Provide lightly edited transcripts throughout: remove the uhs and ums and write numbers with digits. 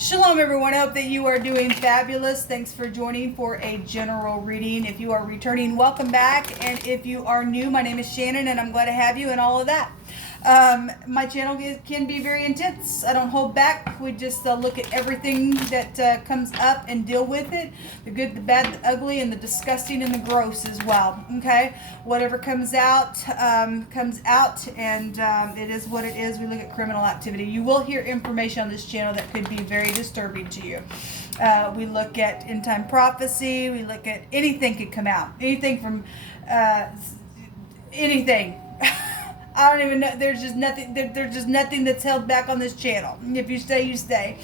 Shalom, everyone. I hope that you are doing fabulous. Thanks for joining for a general reading. If you are returning, welcome back. And if you are new, my name is Shannon, and I'm glad to have you and all of that. My channel can be very intense. I don't hold back. We just look at everything that comes up and deal with it. The good, the bad, the ugly, and the disgusting and the gross as well. Okay? Whatever comes out, and it is what it is. We look at criminal activity. You will hear information on this channel that could be very disturbing to you. We look at end-time prophecy. We look at anything could come out. Anything from anything. I don't even know. There's just nothing. There's just nothing that's held back on this channel. If you stay, you stay.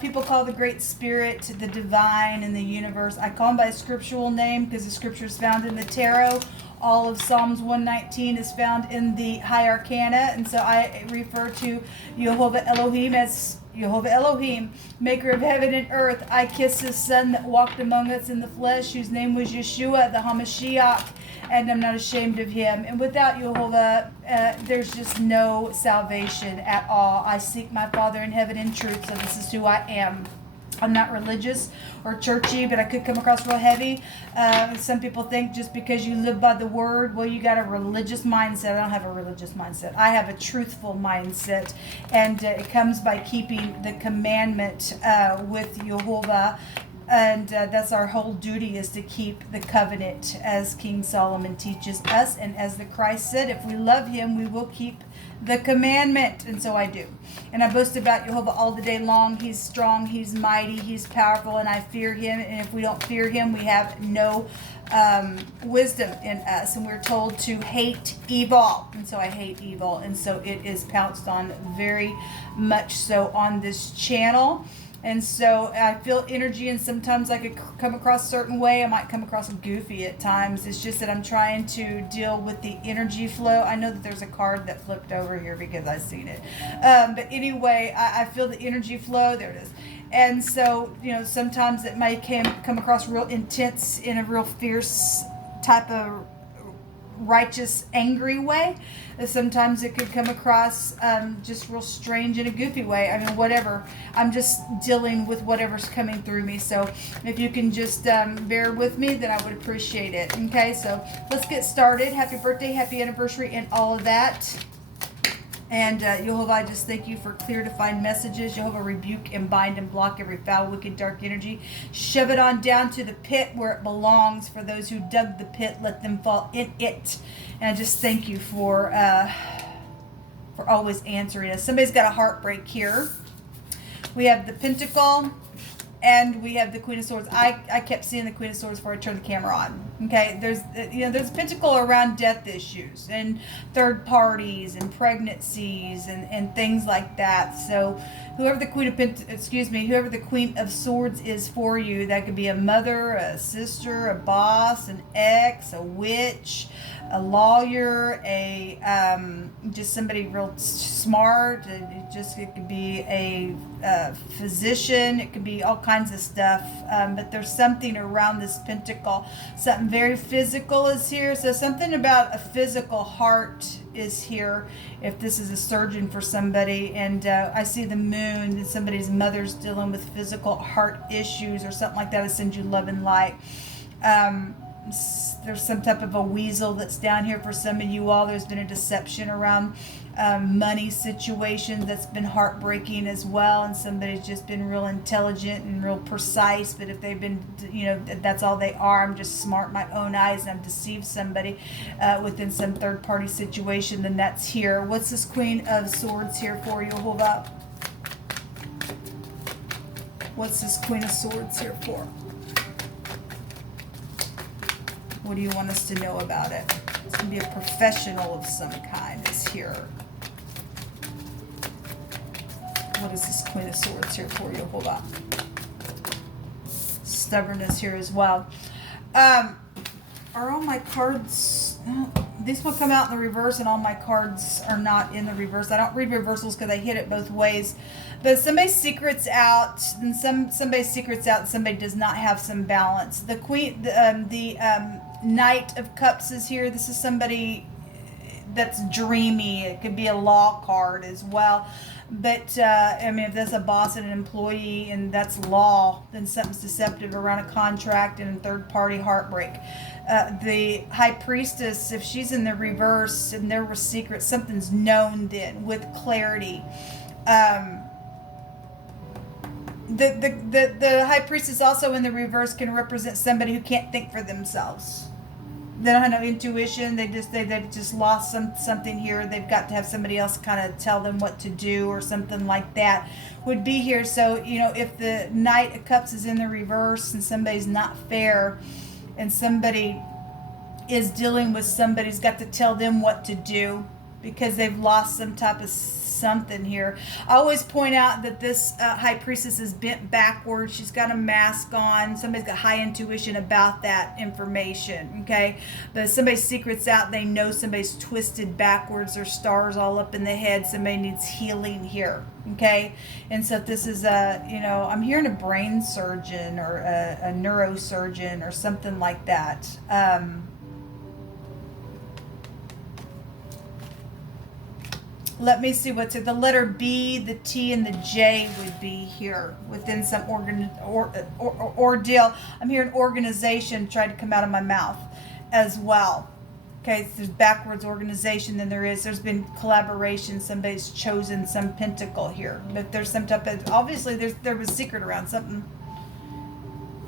People call the Great Spirit the divine in the universe. I call him by a scriptural name because the scripture is found in the tarot. All of Psalms 119 is found in the High Arcana, and so I refer to Jehovah Elohim as Jehovah Elohim, maker of heaven and earth. I kiss his son that walked among us in the flesh, whose name was Yeshua, the Hamashiach, and I'm not ashamed of him. And without Jehovah, there's just no salvation at all. I seek my Father in heaven in truth, so this is who I am. I'm not religious or churchy, but I could come across real heavy. Some people think just because you live by the word, well, you got a religious mindset. I don't have a religious mindset. I have a truthful mindset, and it comes by keeping the commandment with Jehovah. And that's our whole duty, is to keep the covenant as King Solomon teaches us. And as the Christ said, if we love him, we will keep the commandment. And so I do. And I boast about Jehovah all the day long. He's strong, he's mighty, he's powerful, and I fear him. And if we don't fear him, we have no wisdom in us. And we're told to hate evil. And so I hate evil. And so it is pounced on very much so on this channel. And so I feel energy, and sometimes I could come across a certain way. I might come across goofy at times. It's just that I'm trying to deal with the energy flow. I know that there's a card that flipped over here because I've seen it. But anyway, I feel the energy flow. There it is. And so, sometimes it might come across real intense in a real fierce type of righteous, angry way. Sometimes it could come across just real strange in a goofy way. I mean, whatever. I'm just dealing with whatever's coming through me. So if you can just bear with me, then I would appreciate it. Okay, so let's get started. Happy birthday, happy anniversary, and all of that. And Jehovah, I just thank you for clear, defined messages. Jehovah, rebuke and bind and block every foul, wicked, dark energy. Shove it on down to the pit where it belongs. For those who dug the pit, let them fall in it. And I just thank you for always answering us. Somebody's got a heartbreak here. We have the Pentacle, and we have the Queen of Swords. I kept seeing the Queen of Swords before I turned the camera on. Okay, there's a pentacle around death issues and third parties and pregnancies and things like that. So whoever the whoever the Queen of Swords is for you, that could be a mother, a sister, a boss, an ex, a witch, a lawyer, just somebody real smart. It could be a physician. It could be all kinds of stuff. But there's something around this pentacle. Something very physical is here. So something about a physical heart is here. If this is a surgeon for somebody, and I see the moon, and somebody's mother's dealing with physical heart issues or something like that. I send you love and light. There's some type of a weasel that's down here for some of you all. There's been a deception around money situation that's been heartbreaking as well, and somebody's just been real intelligent and real precise, but if they've been, that's all they are. I'm just smart in my own eyes, and I've deceived somebody within some third party situation, then that's here. What's this Queen of Swords here for you, Jehovah? What's this Queen of Swords here for? What do you want us to know about it? It's going to be a professional of some kind is here. What is this Queen of Swords here for you? Hold on. Stubbornness here as well. Are all my cards... These will come out in the reverse, and all my cards are not in the reverse. I don't read reversals because I hit it both ways. But somebody's secret's out, and somebody's secret's out, and somebody does not have some balance. The Knight of Cups is here. This is somebody that's dreamy. It could be a law card as well. But I mean, if that's a boss and an employee and that's law, then something's deceptive around a contract and a third-party heartbreak. The High Priestess, if she's in the reverse and there were secrets, something's known then with clarity. The High Priestess also in the reverse can represent somebody who can't think for themselves. They don't have no intuition. They've just lost something here. They've got to have somebody else kind of tell them what to do or something like that would be here. So, you know, if the Knight of Cups is in the reverse and somebody's not fair and somebody is dealing with somebody's got to tell them what to do because they've lost some type of something here. I always point out that this High Priestess is bent backwards. She's got a mask on. Somebody's got high intuition about that information, okay? But if somebody's secret's out, they know somebody's twisted backwards or stars all up in the head. Somebody needs healing here, okay? And so if this is a, you know, I'm hearing a brain surgeon or a neurosurgeon or something like that. Let me see what's it. The letter B, the T, and the J would be here within some ordeal. I'm hearing organization try to come out of my mouth as well. Okay, so there's backwards organization than there's been collaboration. Somebody's chosen some pentacle here. But there's some type of, obviously there was secret around something.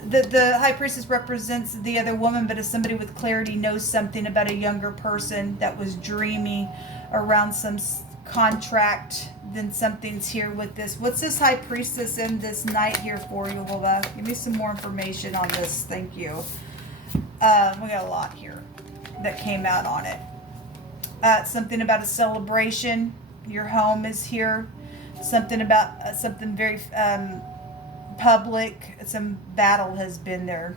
The High Priestess represents the other woman, but if somebody with clarity knows something about a younger person that was dreamy around some contract, then something's here with this. What's this High Priestess and this Knight here for you? Well, give me some more information on this. Thank you. We got a lot here that came out on it. Something about a celebration. Your home is here. Something about something very public. Some battle has been there.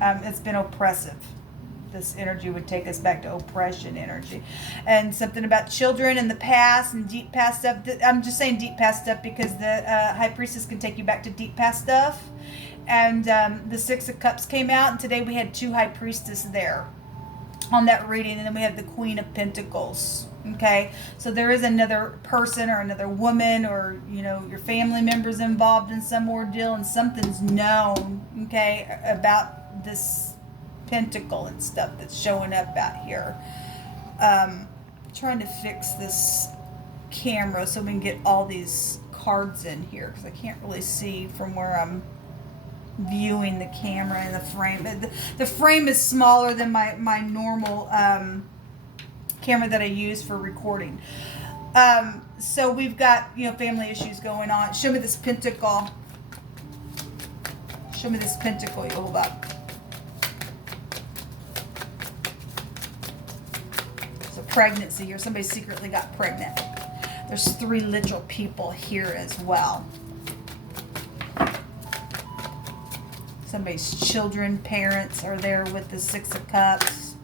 It's been oppressive. This energy would take us back to oppression energy. And something about children in the past and deep past stuff. I'm just saying deep past stuff because the High Priestess can take you back to deep past stuff. And the Six of Cups came out, and today we had 2 High Priestess there on that reading, and then we have the Queen of Pentacles. Okay, so there is another person or another woman or, you know, your family members involved in some ordeal, and something's known, okay, about this pentacle and stuff that's showing up out here. Trying to fix this camera so we can get all these cards in here because I can't really see from where I'm viewing the camera and the frame. The frame is smaller than my normal camera that I use for recording. So we've got, you know, family issues going on. Show me this pentacle. Show me this pentacle you hold up. Pregnancy here. Somebody secretly got pregnant. There's 3 literal people here as well. Somebody's children, parents are there with the 6 of Cups.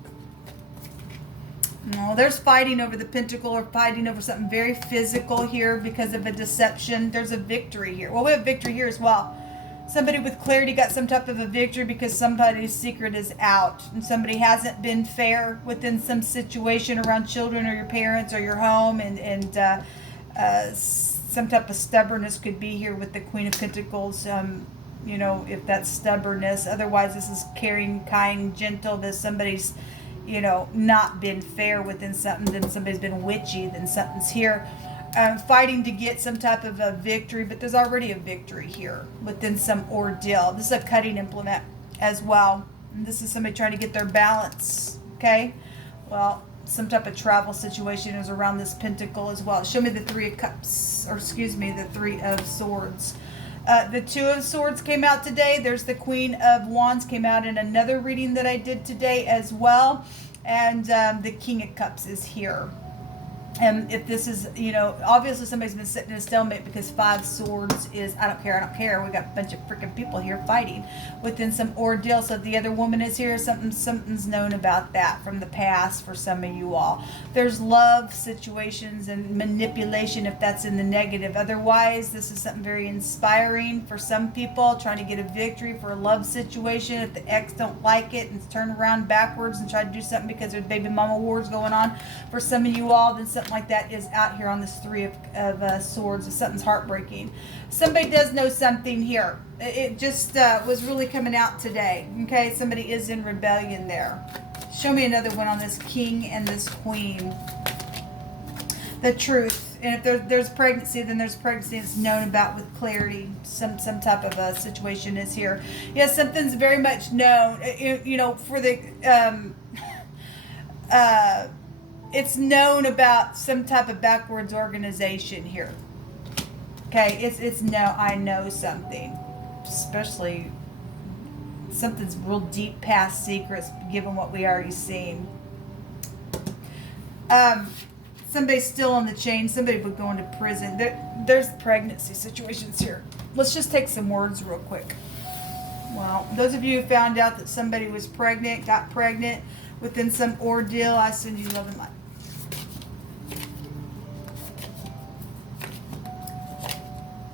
No, there's fighting over the pentacle or fighting over something very physical here because of a deception. There's a victory here. Well, we have victory here as well. Somebody with clarity got some type of a victory because somebody's secret is out and somebody hasn't been fair within some situation around children or your parents or your home, and some type of stubbornness could be here with the Queen of Pentacles. You know, if that's stubbornness. Otherwise, this is caring, kind, gentle. That somebody's, you know, not been fair within something. Then somebody's been witchy. Then something's here. Fighting to get some type of a victory, but there's already a victory here within some ordeal. This is a cutting implement as well. And this is somebody trying to get their balance, okay? Well, some type of travel situation is around this pentacle as well. Show me the 3 of Cups, or excuse me, the 3 of Swords. The 2 of Swords came out today. There's the Queen of Wands came out in another reading that I did today as well. And the King of Cups is here. And if this is, obviously somebody's been sitting in a stalemate because 5 swords is, I don't care. We got a bunch of freaking people here fighting within some ordeal. So if the other woman is here, something's known about that from the past for some of you all. There's love situations and manipulation if that's in the negative. Otherwise, this is something very inspiring for some people, trying to get a victory for a love situation. If the ex don't like it and turn around backwards and try to do something because there's baby mama wars going on for some of you all, then something like that is out here on this 3 of swords. If something's heartbreaking, somebody does know something here. It just was really coming out today. Okay, somebody is in rebellion there. Show me another one on this king and this queen. The truth. And if there's pregnancy, then there's pregnancy. It's known about with clarity. Some type of a situation is here. Yes, something's very much known. For the it's known about some type of backwards organization here. Okay, it's no, I know something, especially something's real deep past secrets, given what we already seen. Somebody's still on the chain. Somebody would go into prison. There's pregnancy situations here. Let's just take some words real quick. Well, those of you who found out that somebody was pregnant, got pregnant within some ordeal, I send you love and light.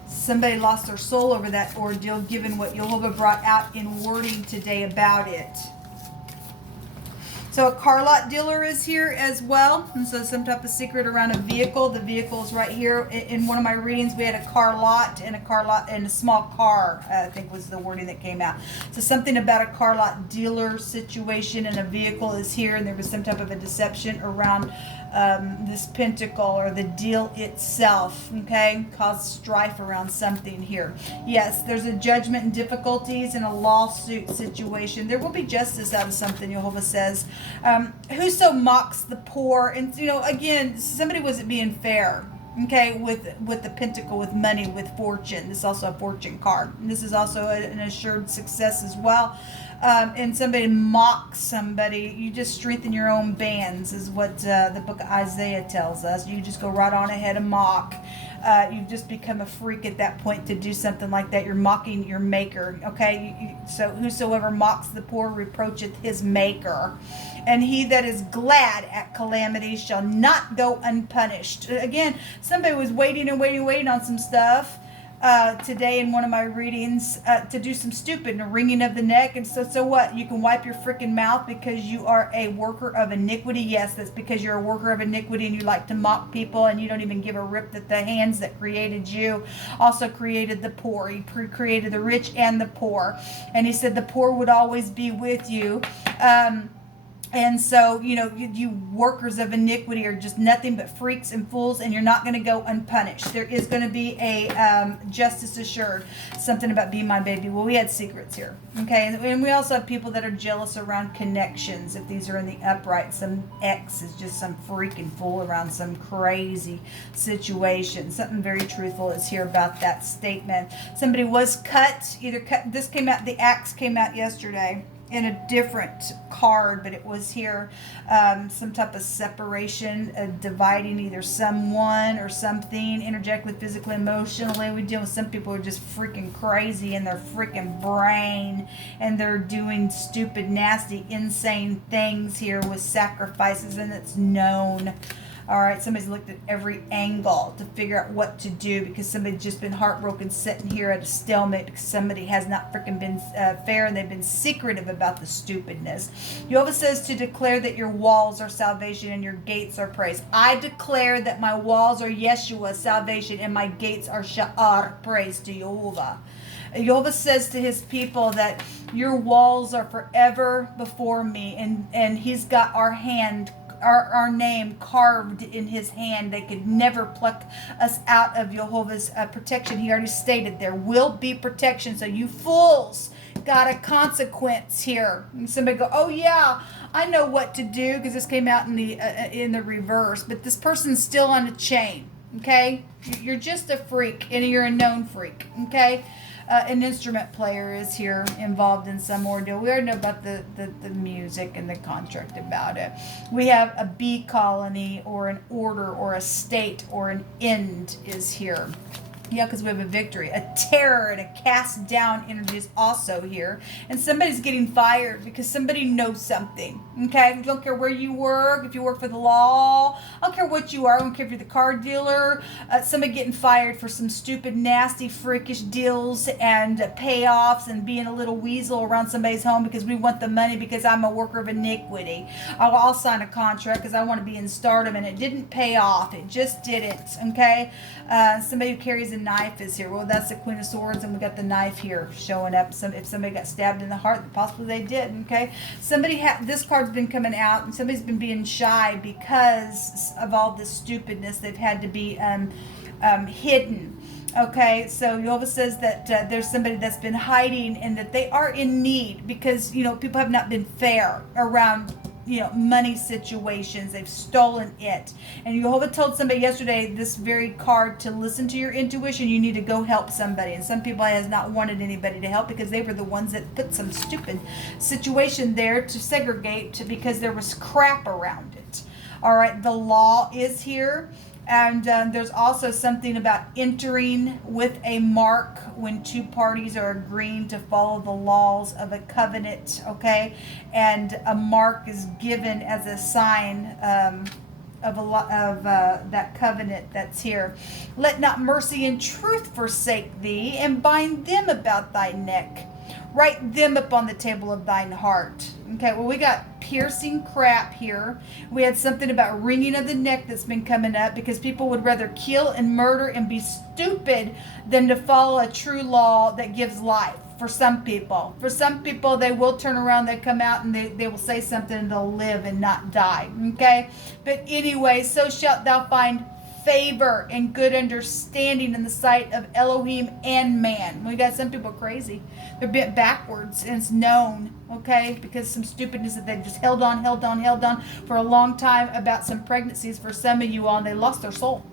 Somebody lost their soul over that ordeal, given what Jehovah brought out in wording today about it. So a car lot dealer is here as well. And so some type of secret around a vehicle. The vehicle is right here. In one of my readings, we had a car lot and a small car, I think was the wording that came out. So something about a car lot dealer situation and a vehicle is here. And there was some type of a deception around this pentacle or the deal itself, okay? Caused strife around something here. Yes, there's a judgment and difficulties in a lawsuit situation. There will be justice out of something, Jehovah says. Whoso mocks the poor, and again, somebody wasn't being fair, okay, with the pentacle, with money, with fortune. This is also a fortune card. And this is also an assured success as well. And somebody mocks somebody, you just strengthen your own bands, is what the book of Isaiah tells us. You just go right on ahead and mock. You just become a freak at that point to do something like that. You're mocking your maker, okay? So whosoever mocks the poor reproacheth his maker. And he that is glad at calamity shall not go unpunished. Again, somebody was waiting on some stuff today in one of my readings to do some stupid, and wringing of the neck. And so what? You can wipe your freaking mouth because you are a worker of iniquity. Yes, that's because you're a worker of iniquity and you like to mock people, and you don't even give a rip that the hands that created you also created the poor. He created the rich and the poor. And he said the poor would always be with you. And so, you workers of iniquity are just nothing but freaks and fools, and you're not going to go unpunished. There is going to be a justice assured. Something about Be My Baby. Well, we had secrets here. Okay, and we also have people that are jealous around connections. If these are in the upright, some ex is just some freaking fool around some crazy situation. Something very truthful is here about that statement. Somebody was cut. This came out, the axe came out yesterday in a different card, but it was here some type of separation, dividing either someone or something, energetically, physically, emotionally. We deal with some people who are just freaking crazy in their freaking brain, and they're doing stupid, nasty, insane things here with sacrifices, and it's known. All right, somebody's looked at every angle to figure out what to do, because somebody's just been heartbroken sitting here at a stalemate because somebody has not freaking been fair, and they've been secretive about the stupidness. Jehovah says to declare that your walls are salvation and your gates are praise. I declare that my walls are Yeshua, salvation, and my gates are ShAhH, praise to Jehovah. Jehovah says to his people that your walls are forever before me, and he's got our name carved in his hand. They could never pluck us out of Jehovah's protection. He already stated there will be protection. So you fools got a consequence here. And somebody go, oh yeah, I know what to do, because this came out in the reverse. But this person's still on a chain. Okay, you're just a freak, and you're a known freak. Okay. An instrument player is here involved in some ordeal. We already know about the music and the contract about it. We have a bee colony or an order or a state or an end is here. Yeah, because we have a victory. A terror and a cast down energy is also here. And somebody's getting fired because somebody knows something. Okay? I don't care where you work. If you work for the law. I don't care what you are. I don't care if you're the car dealer. Somebody getting fired for some stupid, nasty, freakish deals and payoffs and being a little weasel around somebody's home because we want the money because I'm a worker of iniquity. I'll sign a contract because I want to be in stardom and it didn't pay off. It just didn't. Okay? Somebody who carries a knife is here. Well, that's the Queen of Swords, and we got the knife here showing up. If somebody got stabbed in the heart, possibly they did. Okay, this card's been coming out, and somebody's been being shy because of all this stupidness. They've had to be hidden. Okay, so Yova says that there's somebody that's been hiding and that they are in need because people have not been fair around money situations. They've stolen it. And Jehovah told somebody yesterday, this very card, to listen to your intuition. You need to go help somebody. And some people has not wanted anybody to help because they were the ones that put some stupid situation there to segregate because there was crap around it. All right, the law is here. And there's also something about entering with a mark when two parties are agreeing to follow the laws of a covenant, okay? And a mark is given as a sign of that covenant that's here. Let not mercy and truth forsake thee, and bind them about thy neck. Write them upon the table of thine heart. Okay, well, we got piercing crap here. We had something about wringing of the neck that's been coming up because people would rather kill and murder and be stupid than to follow a true law that gives life. For some people. For some people, they will turn around, they come out, and they will say something, and they'll live and not die. Okay? But anyway, so shalt thou find favor and good understanding in the sight of Elohim and man. We got some people crazy. They're bent backwards, and it's known, okay, because some stupidness that they've just held on for a long time about some pregnancies for some of you all, and they lost their soul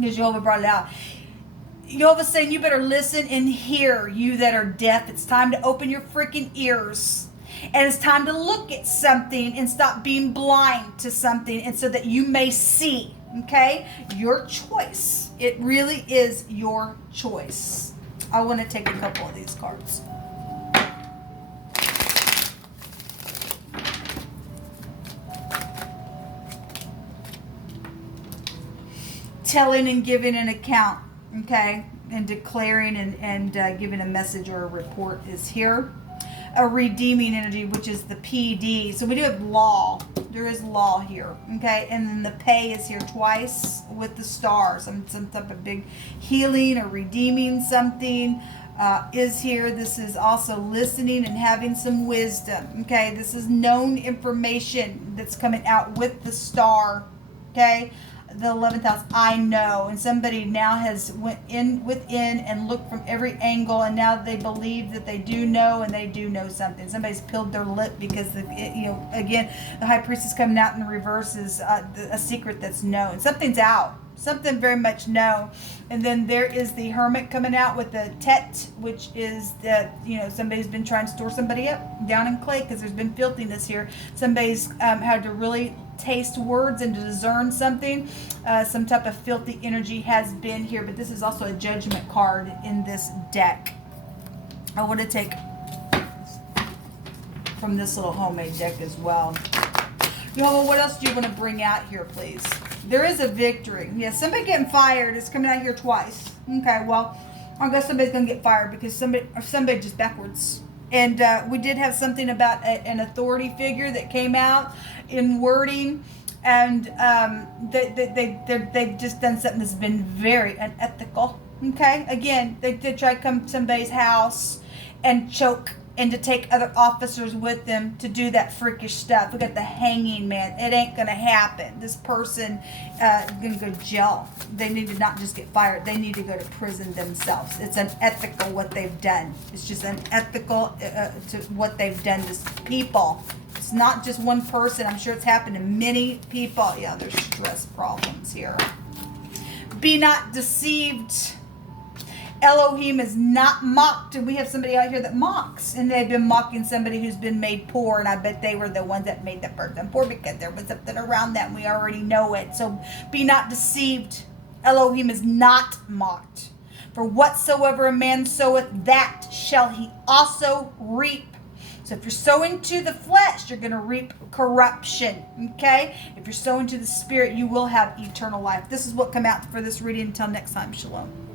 because Jehovah brought it out. Jehovah's saying you better listen and hear, you that are deaf. It's time to open your freaking ears. And it's time to look at something and stop being blind to something, and so that you may see. Okay? Your choice. It really is your choice. I want to take a couple of these cards. Telling and giving an account. Okay? And declaring and giving a message or a report is here. A redeeming energy, which is the PD. So we do have law. There is law here, okay? And then the pay is here twice with the star. Some type of big healing or redeeming something is here. This is also listening and having some wisdom, okay? This is known information that's coming out with the star, okay? The 11th house, I know, and somebody now has went in within and looked from every angle, and now they believe that they do know, and they do know something. Somebody's peeled their lip because again, the high priest is coming out in reverse is a secret that's known. Something's out, something very much known. And then there is the hermit coming out with the tet, which is that somebody's been trying to store somebody up down in clay because there's been filthiness here. Somebody's had to really taste words and to discern something. Some type of filthy energy has been here, but this is also a judgment card in this deck. I want to take from this little homemade deck as well. What else do you want to bring out here, please? There is a victory. Yeah, somebody getting fired is coming out here twice. Okay, well, I guess somebody's going to get fired because somebody just backwards. And we did have something about an authority figure that came out in wording, and they've just done something that's been very unethical. Okay, again, they did try to come to somebody's house and choke and to take other officers with them to do that freakish stuff. We got the hanging man. It ain't gonna happen. This person is gonna go to jail. They need to not just get fired. They need to go to prison themselves. It's unethical what they've done. It's just unethical to what they've done to people. It's not just one person. I'm sure it's happened to many people. Yeah, there's stress problems here. Be not deceived. Elohim is not mocked. And we have somebody out here that mocks. And they've been mocking somebody who's been made poor. And I bet they were the ones that made the person poor because there was something around them. We already know it. So be not deceived. Elohim is not mocked. For whatsoever a man soweth, that shall he also reap. So if you're sowing to the flesh, you're going to reap corruption. Okay? If you're sowing to the spirit, you will have eternal life. This is what come out for this reading. Until next time, shalom.